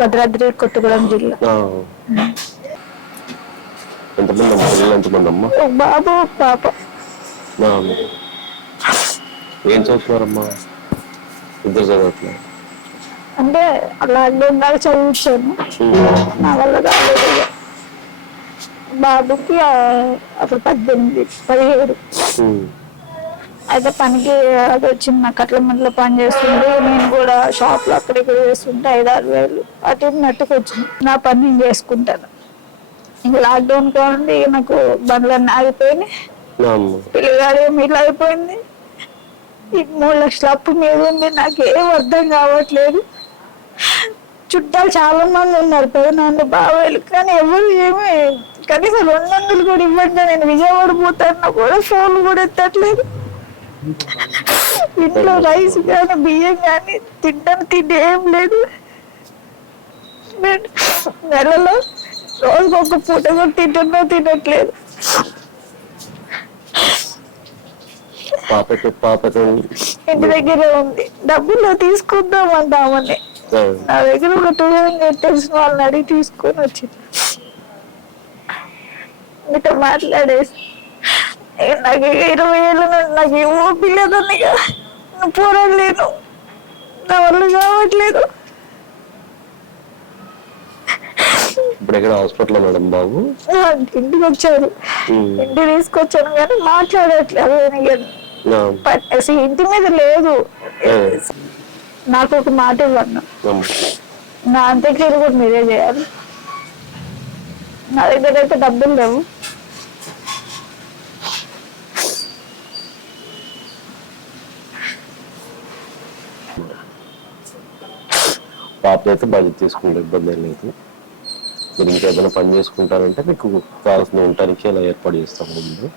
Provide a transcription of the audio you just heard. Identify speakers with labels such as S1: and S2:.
S1: భద్రాద్రి కొత్తగూడెం జిల్లా.
S2: ఆ. ఎంతమంది అమ్మా? పిల్లలు ఎంతమంది అమ్మా?
S1: ఒక బాబు పాప.
S2: ఏం చదువుతున్నారమ్మా? ఇద్దరు చదవట్లేదు
S1: అంటే లాక్డౌన్ దాకా చదివించాను నా వల్ల కాలేదు. బాబుకి అప్పుడు పద్దెనిమిది పదిహేడు. అయితే పనికి అది వచ్చింది నాకు అట్ల మండలో పని చేస్తుండే. నేను కూడా షాప్లో అక్కడ ఇక్కడ చేస్తుంటే ఐదు ఆరు వేలు అటు నెట్టుకు వచ్చింది. నా పని నేను చేసుకుంటాను. ఇంకా లాక్డౌన్ కావండి నాకు బండ్లన్నీ ఆగిపోయినాయి. పిల్లగాడు ఏమి ఇలా అయిపోయింది. ఈ మూడు లక్షల అప్పు మీద ఉంది నాకు ఏం అర్థం కావట్లేదు. చుట్టాలు చాలా మంది ఉన్నారు పెదనాన్న బాబాయిలు కానీ ఎవరు ఏమి కనీసం రెండు వందలు కూడా ఇవ్వండి నేను విజయవాడ పోతాను కూడా ఫోన్ కూడా ఎత్తట్లేదు. ఇంట్లో రైస్ కానీ బియ్యం కానీ తింటాను తిండి ఏం లేదు. నెలలో రోజుకు ఒక పూట కూడా తింటున్నా తినట్లేదు.
S2: పాపకి పాపకి.
S1: ఇంటి దగ్గరే ఉంది. డబ్బులు తీసుకుందాం అంటామని. నా దగ్గర ఒక టూ హండ్రెడ్ తెలిసిన వాళ్ళని అడిగి తీసుకొని వచ్చింది మీతో మాట్లాడేసి. నాకు ఇరవై ఏళ్ళు నుండి నాకు ఏ ఓపి లేదని ఇక. నేను పోరాడలేను నా వల్ల కావట్లేదు.
S2: ఇప్పుడు ఎక్కడ హాస్పిటల్ మేడం బాబు?
S1: ఇంటికి వచ్చారు. ఇంటికి తీసుకొచ్చాను కానీ మాట్లాడట్లేదు అసలు ఇంటి మీద లేదు. నాకు ఒక మాట ఇవ్వను. నా అంత్యక్రియలు కూడా మీరే చేయాలి. నా దగ్గర అయితే డబ్బులు లేవు.
S2: పాప అయితే బాధ్యత తీసుకుంటే ఇబ్బంది ఏం లేదు. మీరు ఇంకేదైనా పని చేసుకుంటారంటే మీకు కావాల్సిన ఉండటానికి అలా ఏర్పాటు చేస్తాం ముందు.